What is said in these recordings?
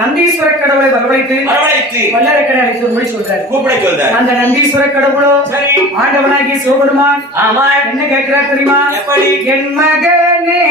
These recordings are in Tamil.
நந்தீஸ்வர கடவுளை வரவழைத்து வல்லரக்கனை அழைத்து மொழி சொல்றாரு, கூப்பிட சொல்றாரு. அந்த நந்தீஸ்வர கடவுளோ ஆண்டவனாகி சிவபெருமான் என்ன கேட்கிறார் தெரியுமா? என் மகனே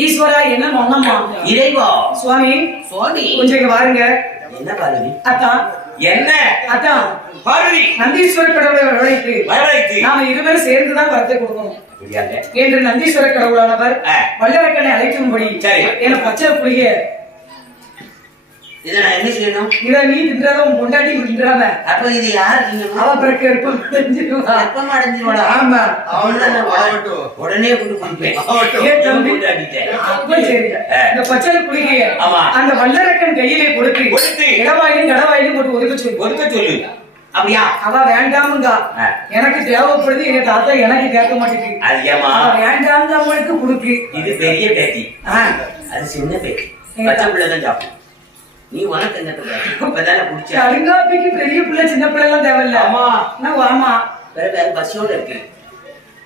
ஈஸ்வரா என்ன மொன்னம்மா இறைவா சுவாமி சுவாமி கொஞ்சம் வாருங்க. என்ன பார்வதி? அதான் என்ன அதான் பார்வதி நந்தீஸ்வர கடவுளை வரவழைத்து நாம இருவரும் சேர்ந்துதான் வரத்தை கொடுக்கணும் என்று நந்தீஸ்வர கடவுளானவர் வல்லரக்கனை அழைக்கும்படி என பச்சை புளிய இத நான் என்ன செய்யணும்? இத நீ தின்றாத உன் பொண்டாட்டி தின்றாத. அப்ப இது யார்? அவ பிறகு கற்பம் அடைஞ்சிருவாடா. ஆமா உடனே கொடுப்பேன். இந்த பச்சை புளிகைய அந்த வல்லரக்கன் கையிலே கொடுத்து இடவாயிலும் கடவாயிலும் போட்டு ஒதுக்க சொல்லு. அப்படியா? அவ வேண்டாமுங்க, எனக்கு தேவைப்படுது, எங்க தாத்தா எனக்கு கேட்க மாட்டேங்குது, வேண்டாம் அவங்களுக்கு கொடுக்கு. இது பெரிய பேட்டி, அது சின்ன பேட்டி. பச்சை பிள்ளைதான் சாப்பிடும். நீ உனக்கு என்ன பிடிச்ச அருங்காப்பிக்கு பெரிய பிள்ளை சின்ன பிள்ளை எல்லாம் தேவையில்ல. ஆமா வேற வேற பசியோட இருக்கு.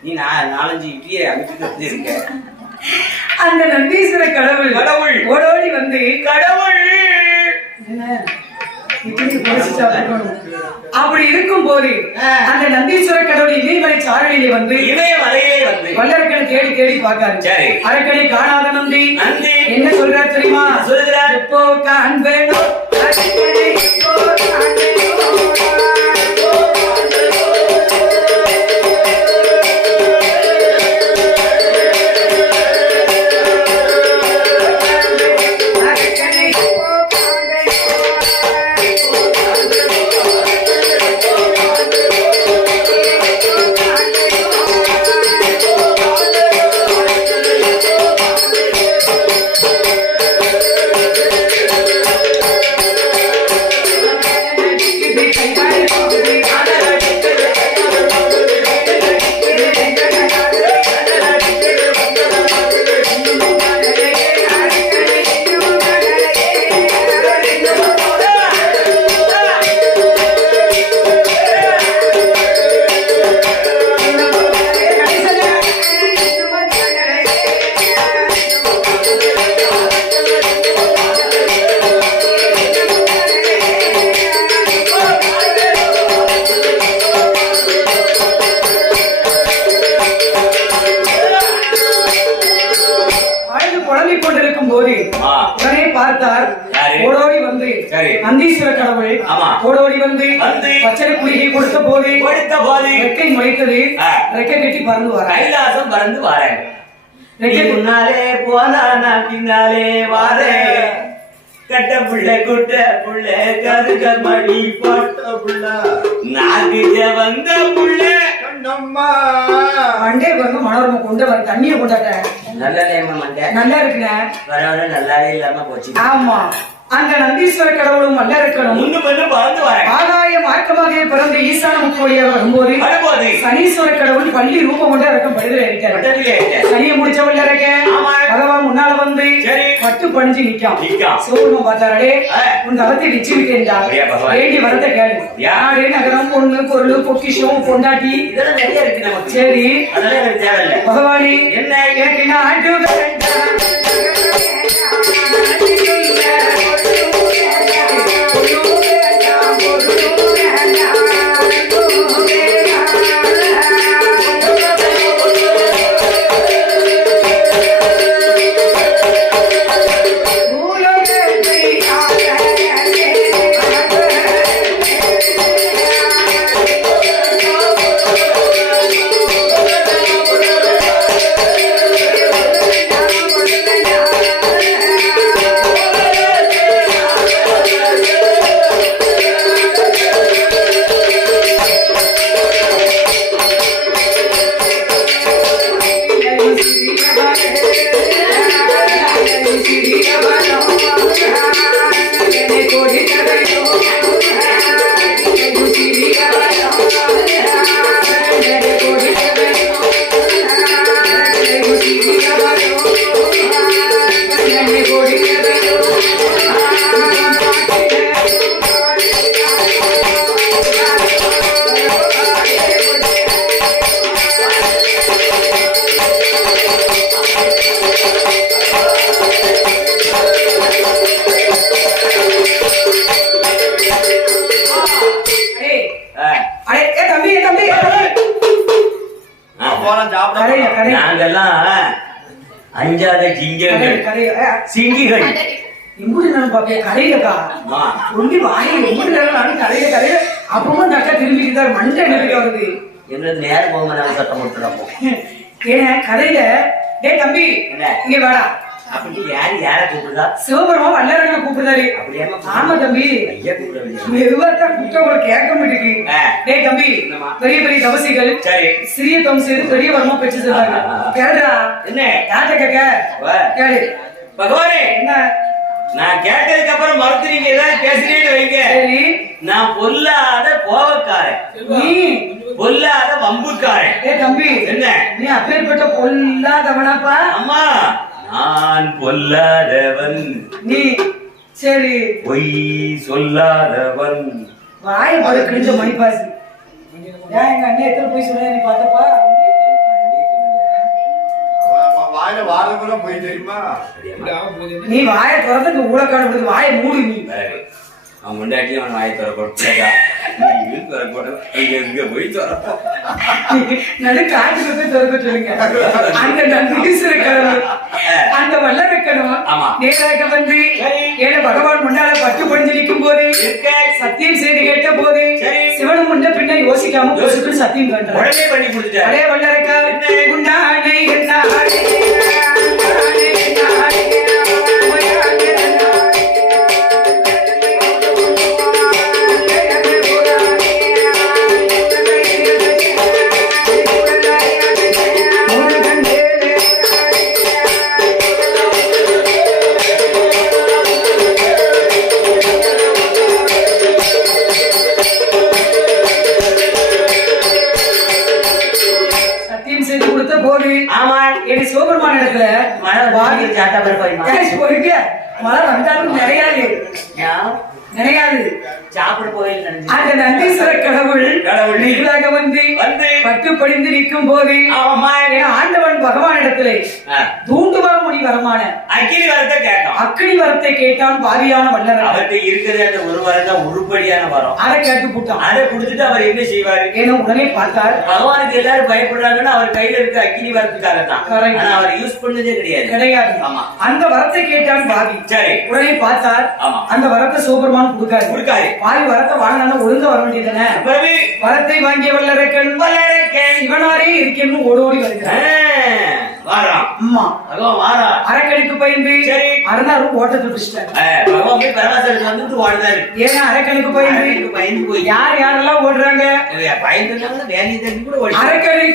நீ 4-5 இட்லியை அமைச்சுட்டு வந்திருக்க. அந்த நந்தீஸ்வர கடவுள் ஓடோடி வந்து கடவுள் அப்படி இருக்கும் போது அந்த நந்தீஸ்வர கடவுள் இமயமலை சாரணியிலே வந்து வல்லரக்கனை தேடி தேடி பார்க்காரு. அரக்கனை காணாத நந்தி என்ன சொல்றார் தெரியுமா? சொல்லுகிறார், எப்போ காண்பேனோ சரி. நந்தீஸ்வர கடவுள் ஆமா. ஓடோடி வந்து பச்சளை குளிகை கொடுத்த போது ரெக்கை முளைத்தது. ரெக்கை கட்டி பறந்து வர கைலாசம் பறந்து வரேன். ரெக்கை முன்னாலே போனா நான் பின்னாலே வாரேன். கட்ட புள்ள குட்ட புள்ள கருக மணி போட்ட புள்ள நாகிஜ வந்த புள்ள கண்ணம்மா மண்டே வந்து மனோரமா கொண்டு வர தண்ணியை கொண்டாட்ட நல்ல நேம மண்டே நல்லா இருக்குண்ணே. வர வர நல்லாவே இல்லாம போச்சு. ஆமா, அந்த நந்தீஸ்வர கடவுளும் நல்லா இருக்கணும். முன்னு பண்ணு பறந்து வரேன். ஆகாய மார்க்கமாக பிறந்த ஈசான முக்கோடியாக வரும்போது சனீஸ்வர கடவுள் பள்ளி ரூபம் கொண்டு இறக்கம் படுதலை இருக்காரு. சனியை முடிச்சவள்ள இருக்க பகவான் முன்னால வந்து பட்டு பணிஞ்சு நிக்கான். சிவபெருமான் பார்த்தாரே, உன் தவத்தை நிச்சயிட்டேன்டா, வேண்டி வரத கேளு. நாடு நகரம் பொண்ணு பொருள் பொக்கிஷம் பொண்டாட்டி இதெல்லாம் நிறைய இருக்கு நமக்கு. சரி, அதெல்லாம் எனக்கு தேவையில்லை. பகவானே என்ன எனக்கு நாட்டு நாங்கெல்லாம் அஞ்சாத சிங்கங்கள் சிங்கிகள் கடையிலக்கா ஒண்டி வாயை கடையில அப்பவும் தக்கா திரும்பிக்கிட்டார் மண்டை நெருக்க வருது. எங்களுக்கு நேரம் போக நாங்க சட்டம் போட்டுறப்போ ஏன் கடையில டே தம்பி இங்க வேடா அப்படி யார கூப்பிடுதா? சிவபெருமான் வல்லரங்க கூப்பிடுறாரு. ஆமா தம்பி, மெதுவாத்தான் குற்ற கேட்க மாட்டேங்குது. டே தம்பி, பெரிய பெரிய தவசிகள் சிறிய தவம் செய்து பெரிய வரமா பெற்று சொல்றாங்க. கேளுடா. என்ன யார்கிட்ட கேட்க? கேளு. பகவானே, என்ன நான் கேட்டதுக்கு அப்புறம் மறுத்துறீங்க ஏதாவது பேசுறேன்னு வைங்க. நான் பொல்லாத கோபக்காரன், நீ பொல்லாத வம்புக்காரன். ஏ தம்பி, என்ன நீ அப்பேற்பட்ட பொல்லாதவனாப்பா? அம்மா, நான் பொல்லாதவன், நீ சரி பொய் சொல்லாதவன். வாய போட கிழிஞ்ச மணிப்பாசி. ஏன் எங்க அண்ணன் எத்தனை போய் சொல்ல நீ பார்த்தப்பா? நீ வாய திறந்து ஊழக்காடு வாய மூடு. நீ அவன் முன்னாடி அவன் வாயை திறக்க போய் நடு காட்டுக்கு போய் திறக்க சொல்லுங்க. அந்த நந்தீஸ்வர கடவுள் அந்த வல்லரக்கணும் நேராக வந்து ஏழை பகவான் முன்னால பட்டு பொழிஞ்சு நிற்கும் போது சத்தியம் செய்து கேட்ட போது சிவனும் முன்ன பின்ன யோசிக்காம சத்தியம் கண்டார். உடனே பண்ணி கொடுத்துட்டார். அதே வல்லரக்கா உண்டானே சிவபெருமான இடத்துல மழை வந்தாலும் நிறையாது சாப்பிட போயில் அந்த நந்தீஸ்வர கடவுள் வந்து பட்டு படிந்து நிற்கும் போது ஆண்டவன் பகவான் இடத்திலே தூண்டுவா முனி வரமான அக்கினி வரத்தை கேட்டான். அக்கினி வரத்தை கேட்டான். பாவியான வல்லரன் அவர்கிட்ட இருக்கிறது அந்த ஒரு வரம் தான் உருப்படியான வரம். அதை கேட்டு போட்டான். அதை கொடுத்துட்டு அவர் என்ன செய்வாரு? ஏன்னா உடனே பார்த்தார் பகவானுக்கு எல்லாரும் பயப்படுறாங்கன்னா அவர் கையில இருக்க அக்கினி வரத்துக்காக தான். ஆனா அவர் யூஸ் பண்ணதே கிடையாது. ஆமா, அந்த வரத்தை கேட்டான் பாவி. சரி, உடனே பார்த்தார். ஆமா, அந்த வரத்தை சோபர்மான் கொடுக்காரு. பாவி வரத்தை வாங்கினா ஒழுங்கா வர வேண்டியதுதானே. வரத்தை வாங்கிய வல்லரக்கன் இவனாரே இருக்கேன்னு ஓடோடி வருகிறார். அரக்கனுக்கு பயந்து அருணாரும் ஓட்டத்தை பிடிச்சிட்டாரு. ஏன்னா அரக்கனுக்கு பயந்து போய் யார் யாரெல்லாம் ஓடுறாங்க? அரக்கனுக்கு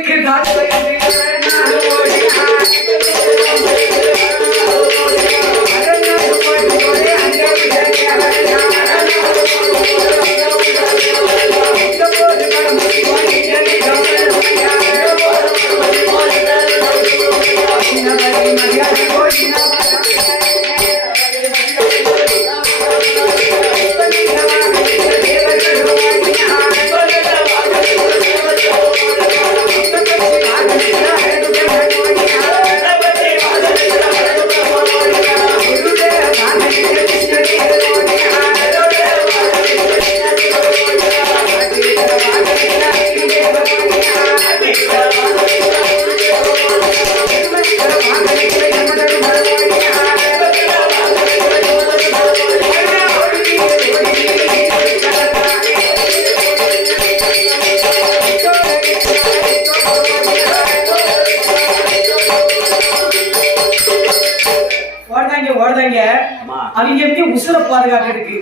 அவங்க உசுர பாதுகாக்கிறதுக்கு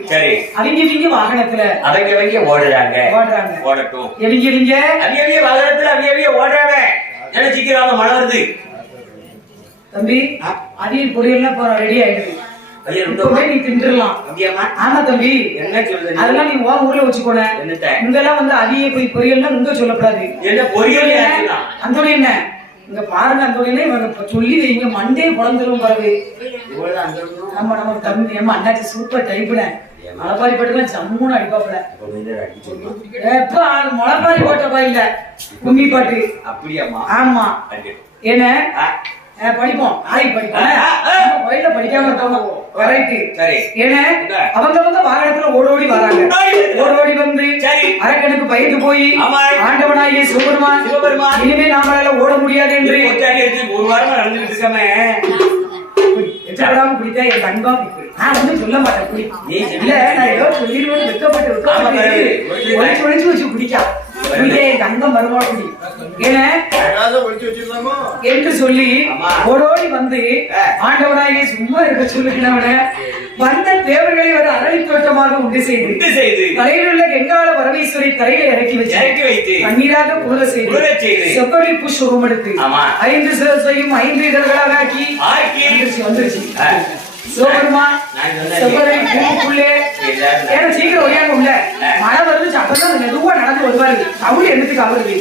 அவங்க வாகனத்துல அவங்க ஓடுறாங்க. ஓடட்டும். அவங்க வாகனத்துல அவங்க ஓடுறாங்க. நினைச்சுக்கிறாங்க மழை வருது. தம்பி அதையும் பொரியல்லாம் ரெடி ஆயிடுது. நீ தின்றலாம். ஆமா தம்பி, என்ன சொல்றது? அதெல்லாம் நீ ஊர்ல வச்சுக்கோன. இங்கெல்லாம் வந்து அதையே போய் பொரியல்லாம் இங்க சொல்லக்கூடாது. என்ன பொரியல்? அந்த என்ன இங்க பாருங்க, அந்த சொல்லி வைங்க, மண்டே குழந்தைகளும் பாருங்க. ஆமா, நம்ம தம்பி ஏமா அண்ணாச்சி சூப்பர் டைப்புல மலைப்பாரி பாட்டுலாம் ஜம்முன்னு அடிப்பாப்புல. எப்ப மலைப்பாரி பாட்டப்பா இல்ல கும்மி பாட்டு. அப்படியாமா? ஆமா. என்ன படிப்போம், நாளைக்கு படிப்போம். வயல படிக்காம இருக்காங்க. ஏன்னா அவங்க வாகனத்துல ஓடோடி வராங்க. ஓடோடி வந்து அரக்கனுக்கு பயந்து போய் ஆண்டவனாகிய சிவபெருமான் இனிமே நாமளால ஓட முடியாது என்று ஒரு வாரமா நடந்துட்டு இருக்காம குடித்தா என் அன்பா நான் வந்து சொல்ல மாட்டேன். குடி இல்ல, நான் ஏதோ சொல்லிடுவேன் வெக்கப்பட்டு ஒழிச்சு வச்சு குடிக்கா என் தங்கம் வருமா குடி என்று சொல்லி ஓடோடி வந்து ஆண்டவனாகிய சும்மா இருக்க சொல்லுகிறவன வந்த தேவர்களை ஒரு அரளி தோட்டமாக உண்டு செய்து தலையில் உள்ள கங்காள பரமேஸ்வரை தரையில இறக்கி வைத்து கண்ணீராக குளிர செய்து செப்படி புஷ்பம் எடுத்து 5 சிரசையும் 5 இதழ்களாக ஆக்கி வந்துருச்சு. சிவபெருமான் செப்பரை பூவுக்குள்ளே ஏன்னா சீக்கிரம் ஒழியாங்க உள்ள மழை வருது. அப்பதான் மெதுவா நடந்து வருவாரு. அவரு என்னத்துக்கு அவருக்கு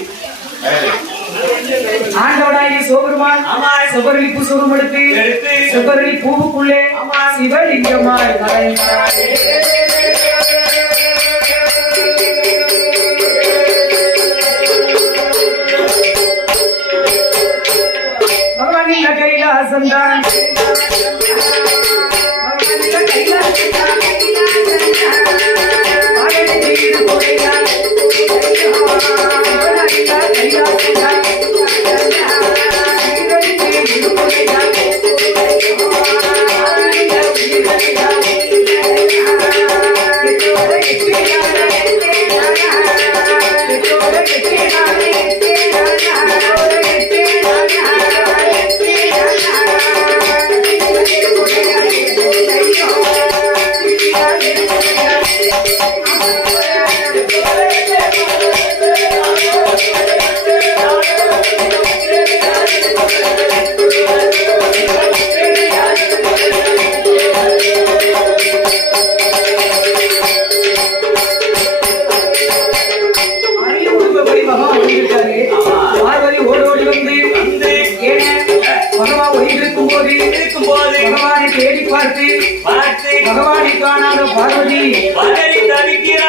ஆண்டவனாகிய சிவபெருமான் செவ்வரளி புஷ்பம் எடுத்து செவ்வரளி பூவுக்குள்ளே சிவலிங்கமாய் பகவானின் கைலாசம் தான் பகவானை காணாத பார்வதி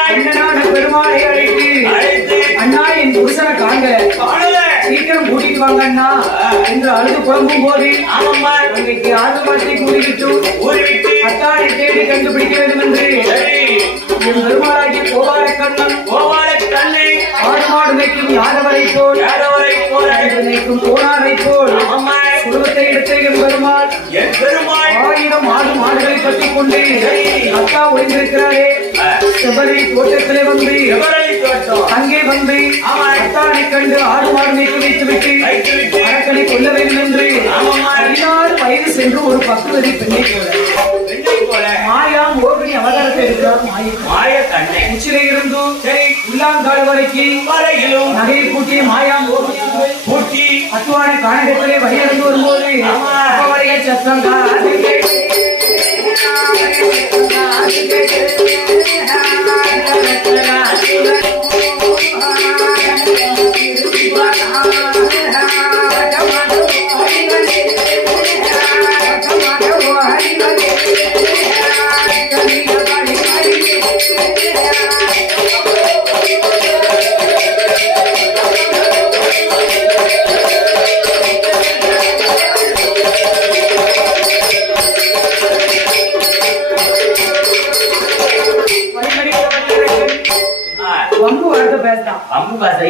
அண்ணனான பெருமாளை அழைத்து அண்ணா என் புருஷனை காண்க சீக்கிரம் கூட்டிட்டு வாங்க அண்ணா என்று அழுது புலம்பும் போது அன்னைக்கு ஆதிமாத்தை கூறிவிட்டு அத்தானை தேடி கண்டுபிடிக்க வேண்டும் என்று என் பெருமாளாகிய கோபாலக்கண்ணன் ஆடு மாடு மேய்க்கும் யாதவரை போல் மேய்க்கும் கோணாரை போல் குடும்பத்தை எடுத்த என் பெருமாள் 1000 ஆடு மாடுகளை பற்றி கொண்டு அக்கா ஒளிந்திருக்கிறாரே செவரி தோட்டத்திலே வந்து அங்கே வந்து அத்தானை கண்டு ஆடு மாடு மேய்க்க வைத்துவிட்டு அரக்கனை கொல்ல வேண்டும் என்று 16 வயது சென்று ஒரு 10 வரி பெண்ணை போல மாயா மோகினி அவதாரத்தை இருக்கிறார் உச்சிலே இருந்தும் உள்ளாங்கால் வரைக்கும் நகையை பூட்டி மாயா பூட்டி அத்துவான காணகத்திலே வழியிருந்து வரும்போது அவருடைய சத்தம்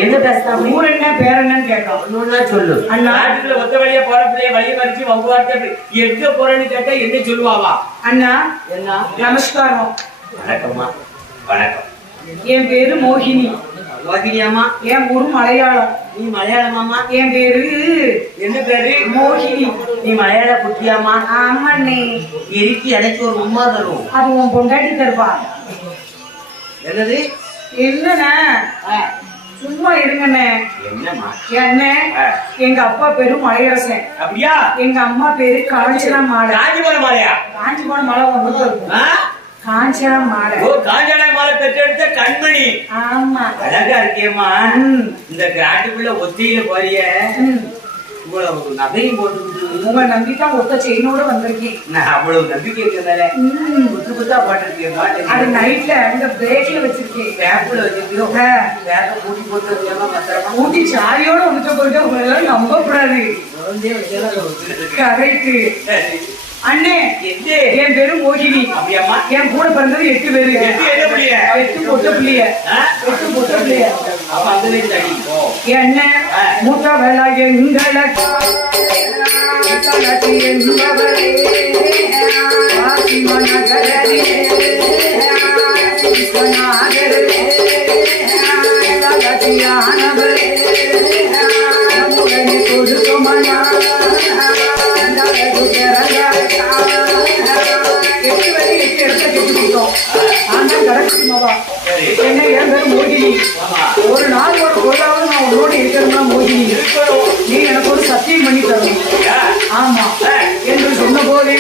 என்ன பேசுறான் ஊர் என்ன பேர் என்னன்னு கேட்கலாம் சொல்லு நாட்டுக்குள்ள ஒத்த வழியா போறப்படியே வழிய மறிச்சு வம்பு வார்த்தை எங்க போறேன்னு கேட்டா என்ன சொல்லுவாவா? அண்ணா என்ன நமஸ்காரம். வணக்கம்மா. வணக்கம். என் பேரு மோகினி. மோகினியாமா? என் ஊரு மலையாளம். நீ மலையாளமாமா? என் பேரு என்ன பேரு? மோகினி. நீ மலையாள குட்டியாமா? ஆமாண்ணே. இறுக்கி எனக்கு ஒரு உமா தரும். அது உன் பொண்டாட்டி தருவா. என்னது? இல்லண்ணே சும்மா இருங்கண்ணே. என்னம்மா? என்ன எங்க அப்பா பேரு மலையரசன். அப்படியா? எங்க அம்மா பேரு காஞ்சனா மாலை. காஞ்சிபுரம் மாலையா? காஞ்சிபுரம் மாலை ஒன்று காஞ்சனா மாலை. ஓ காஞ்சனா மாலை பெற்றெடுத்த கண்மணி. ஆமா. அழகா இருக்கேம்மா. இந்த காட்டுக்குள்ள ஒத்தியில போறிய இவ்வளவு நகையும் போட்டு உங்க நம்பிதான் ஒத்த செயினோட வந்திருக்கேன். நான் அவ்வளவு நம்பிக்கை இருக்கிறதால குத்து குத்தா பாட்டிருக்கேன். அது நைட்ல அந்த பிரேக்ல வச்சிருக்கேன். பேப்ல வச்சிருக்கோம். பேக்க பூட்டி போட்டு வச்சிருக்கோம். பத்திரமா ஊட்டி சாரியோட வந்துட்டு போயிட்டு உங்க எல்லாம் நம்ப கூடாது. கரெக்ட் அண்ணே. என் பேரு மோகினி. அப்படியாமா? என் கூட பிறந்தது 8 பேரு. 8 பிள்ளைய? 8 பொட்ட பிள்ளைய. 8 பொட்ட பிள்ளைய. அப்ப அந்த வீட்டு அடி. என்ன மூத்த வேலை எங்களை என்பவரே ஆசிமனகரே விஸ்வநாதரே சகதியானவரே நம்முடனே கொடுக்குமனா என்ன என் பேரு மோகினி. ஒரு நாள் ஒரு பொருளாவது நான் உன்னோட இருக்கிறதா மோகினி. நீ எனக்கு ஒரு சத்தியம் பண்ணி தரணும். ஆமா என்று சொன்ன போது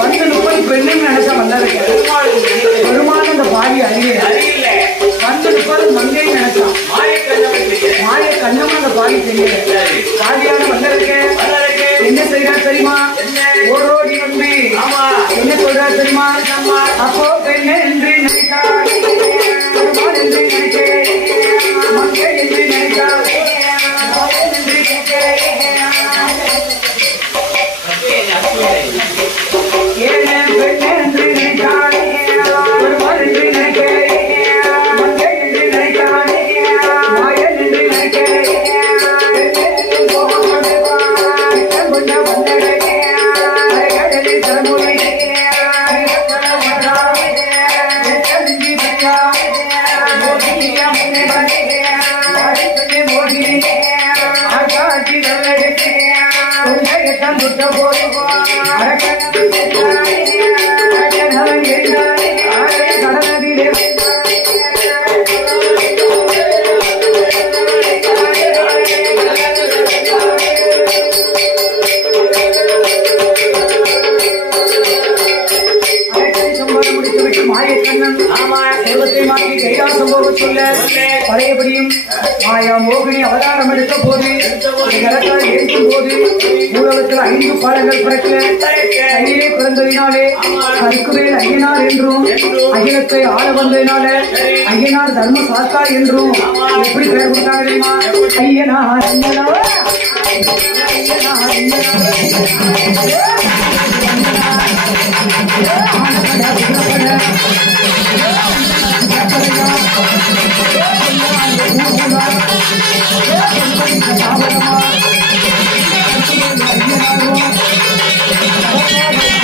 வந்து 30 பெண்ணுன்னு நினைச்சா வந்தாரு. பெருமான அந்த பாதி அறியல. வந்து 30 மங்கைன்னு நினைச்சான். மாய கண்ணமா அந்த பாதி தெரியல. பாதியான வந்திருக்கேன். என்ன செய்யறா தெரியுமா? ஓரோடி வந்து என்ன சொல்றா தெரியுமா? அப்போ பெண்ண என்று நினைத்தாள், என்று நினைத்தேன், மங்கை என்று நினைத்தாள், என்று கேட்கிறேன். ஏன பெண்ண என்று நினைத்தாள், ஒருவர் என்று நினைக்கிறேன், மங்கை என்று நினைத்தாள், மாயன் என்று நினைக்கிறேன். மாயக்கண்ணன் செல்வத்தை மாற்றி கைலாசம் போக சொல்ல பழையபடியும் மாயா மோகினி அவதாரம் எடுத்த போது கரத்தால் ஏற்றும் போது ஊரகத்தில் 5 பாடங்கள் பிறக்கல கையிலே பிறந்ததினாலே கற்குவேல் ஐயனார் என்றும் அகிலத்தை ஆள வந்ததினால ஐயனார் தர்ம சாஸ்தா என்றும் எப்படி பெயர் கொடுத்தாங்க தெரியுமா? ஐயனார் ஐயனார் ஐயனார் ஐயனார்